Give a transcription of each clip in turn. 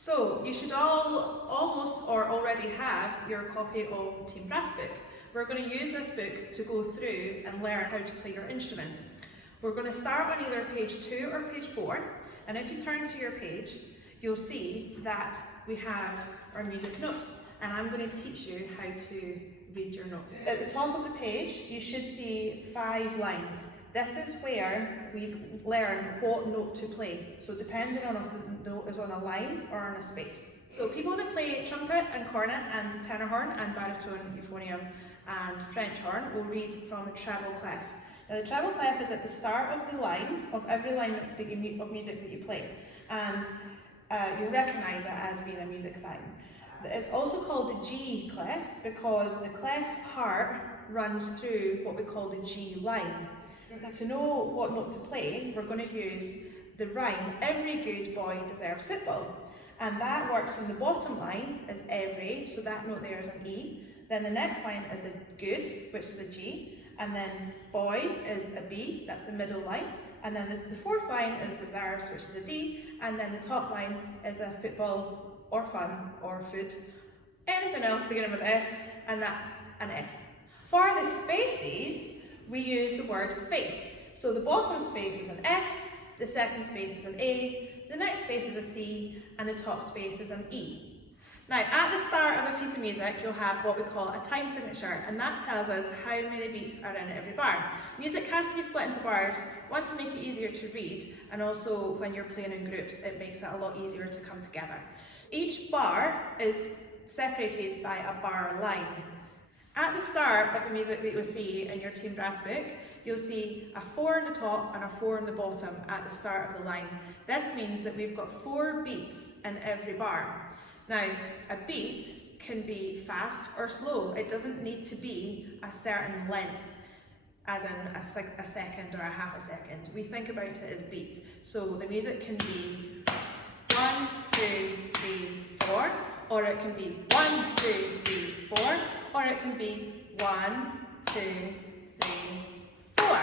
So you should all almost or already have your copy of Team Brass book. We're going to use this book to go through and learn how to play your instrument. We're going to start on either page 2 or page 4, and if you turn to your page, you'll see that we have our music notes, and I'm going to teach you how to read your notes. At the top of the page, you should see 5 lines. This is where we learn what note to play. So depending on if the note is on a line or on a space. So people that play trumpet and cornet and tenor horn and baritone, euphonium and French horn will read from a treble clef. Now the treble clef is at the start of the line, of every line that of music that you play. And you'll recognise it as being a music sign. It's also called the G clef because the clef heart runs through what we call the G line. To know what note to play, we're going to use the rhyme, every good boy deserves football. And that works from the bottom line as every, so that note there is an E. Then the next line is a good, which is a G. And then boy is a B, that's the middle line. And then the fourth line is deserves, which is a D. And then the top line is a football or fun or food. Anything else beginning with F, and that's an F. For the spaces, we use the word face. So the bottom space is an F, the second space is an A, the next space is a C, and the top space is an E. Now, at the start of a piece of music, you'll have what we call a time signature, and that tells us how many beats are in every bar. Music has to be split into bars, one, to make it easier to read, and also when you're playing in groups, it makes it a lot easier to come together. Each bar is separated by a bar line. At the start of the music that you'll see in your Team Brass book, you'll see a 4 on the top and a 4 on the bottom at the start of the line. This means that we've got 4 beats in every bar. Now, a beat can be fast or slow. It doesn't need to be a certain length, as in a second or a half a second. We think about it as beats. So the music can be 1, 2, 3, 4, or it can be 1, 2, 3, 4, or it can be 1, 2, 3, 4.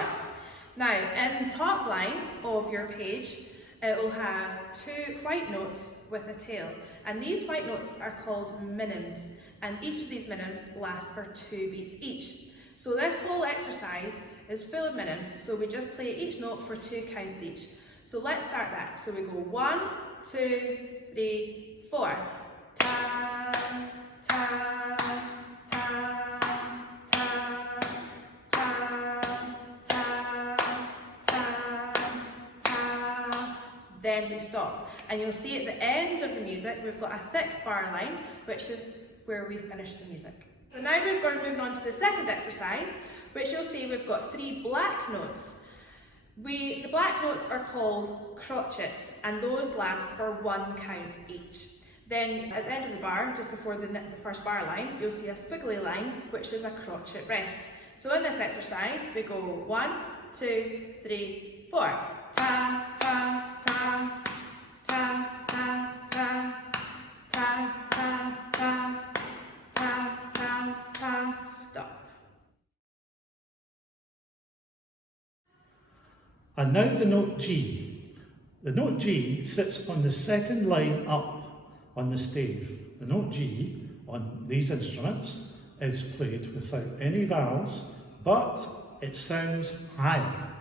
Now, in the top line of your page, it will have 2 white notes with a tail, and these white notes are called minims, and each of these minims lasts for 2 beats each. So this whole exercise is full of minims, so we just play each note for 2 counts each. So let's start that. So we go 1, 2, 3, 4. Ta, ta, ta, ta, ta, ta, ta, ta. Then we stop. And you'll see at the end of the music, we've got a thick bar line, which is where we finish the music. So now we're going to move on to the second exercise, which you'll see we've got 3 black notes. The black notes are called crotchets, and those last for 1 count each. Then at the end of the bar, just before the first bar line, you'll see a squiggly line, which is a crotchet rest. So in this exercise, we go 1, 2, 3, 4. Ta, ta, ta, ta, ta, ta, ta, ta, ta, ta, ta, ta, stop. And now the note G. The note G sits on the second line up on the stave. The note G on these instruments is played without any vowels, but it sounds higher.